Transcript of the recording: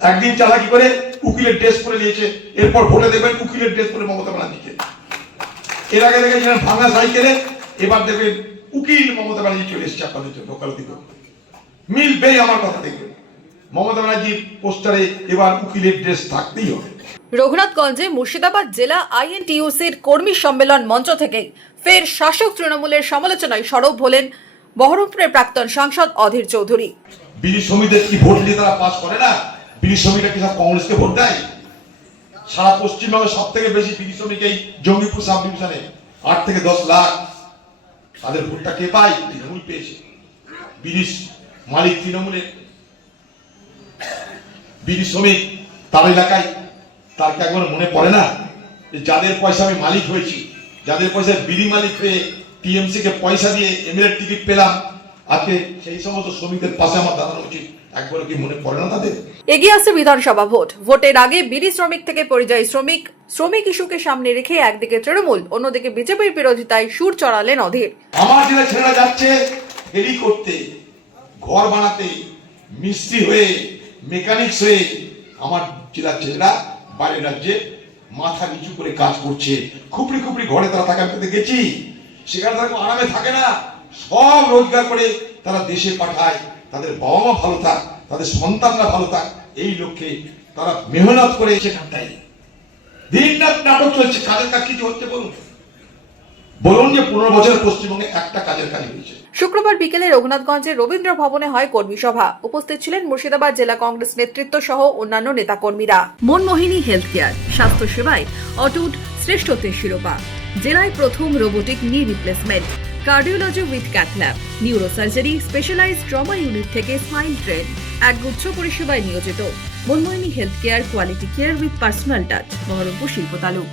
একদিন চালাকি করে উকিলের ড্রেস পরে নিয়েছে, এরপর ভোটে দেবেন উকিলের ড্রেস পরে মমতা ব্যানার্জিকে। এর আগে দেখেছিলেন ভাঙা সাইকেলে, এবার দেখবেন উকিল মমতা ব্যানার্জি চলে এসেছে আপনাদের জন্য ওকালতি করতে। মিলবেই আমার কথা, দেখবেন মমতা ব্যানার্জির পোস্টারে এবার উকিলের ড্রেস থাকতেই হবে। রঘুনাথগঞ্জে মুর্শিদাবাদ জেলা আইএনটিইউসির কর্মী সম্মেলন মঞ্চ থেকে ফের শাসক তৃণমূলের সমালোচনায় সরব হলেন বহরমপুরের প্রাক্তন সাংসদ অধীর চৌধুরী। বিড়ি শ্রমিকদের কি ভোট দিয়ে তারা পাস করে না? বিড়ি শ্রমিকরা কি সব কংগ্রেসকে ভোট দেয়? সারা পশ্চিমবঙ্গে সব থেকে বেশি বিড়ি শ্রমিক এই জঙ্গিপুর সাব ডিভিশনে, 8 থেকে 10 লাখ। তাদের ভোটটা কে পায়? তৃণমূল পেয়েছে। বিড়ি মালিক তৃণমূলের, বিড়ি শ্রমিক তার এলাকায়, তার কি একবার মনে পড়ে না যে যাদের পয়সা আমি মালিক হয়েছি, যাদের পয়সায় বিড়ি মালিক হয়ে টিএমসি কে পয়সা দিয়ে এমএলএ টিকিট পেলাম, আজকে সেই সমস্ত শ্রমিকদের পাশে আমার দাঁড়ানো উচিত, একবার কি মনে পড়ে না তাদের? এগিয়ে আসছে বিধানসভা ভোট। ভোটের আগে বিড়ি শ্রমিক থেকে পরিযায়ী শ্রমিক ইস্যুকে সামনে রেখে একদিকে তৃণমূল, অন্যদিকে বিজেপির বিরোধিতায় সুর চড়ালেন অধীর। আমার জেলা ছেলেরা যাচ্ছে হেলি করতে, ঘর বানাতে, মিস্ত্রি হয়ে, মেকানিক্স হয়ে। আমার জেলার ছেলেরা বাইরের রাজ্যে মাথা নিচু করে কাজ করছে, খুপড়ি খুপড়ি ঘরে তারা থাকে। আমি তো গেছি, সেখানে তারা আরামে থাকে না, সব রোজগার করে তারা দেশে পাঠায়, তাদের বাবা মা ভালো থাক, তাদের সন্তানরা ভালো থাক, এই লক্ষ্যে তারা মেহনত করে সেখানটাই দিন রাত নাটক চলছে। কাজের কাজ কিছু হচ্ছে বলুন যে 15 বছরের পশ্চিমবঙ্গে একটা কাজের কাজ হয়েছে? শুক্রবার বিকেলে রঘুনাথগঞ্জের রবীন্দ্র ভবনে হয় কর্মী সভা। উপস্থিত ছিলেন মুর্শিদাবাদ জেলা কংগ্রেস নেতৃত্ব সহ অন্যান্য নেতাকর্মীরা। মনমোহিনী হেলথ কেয়ার, স্বাস্থ্য সেবায় অটুট শ্রেষ্ঠত্বের শিরোপা, জেলায় প্রথম robotic knee replacement, cardiology with cath lab, neurosurgery, specialized trauma unit থেকে স্মাইল ট্রেন, একগুচ্ছ পরিষেবায় নিয়োজিত। Manmohini health care, quality care with personal touch, Baharampur শিল্প তালুক।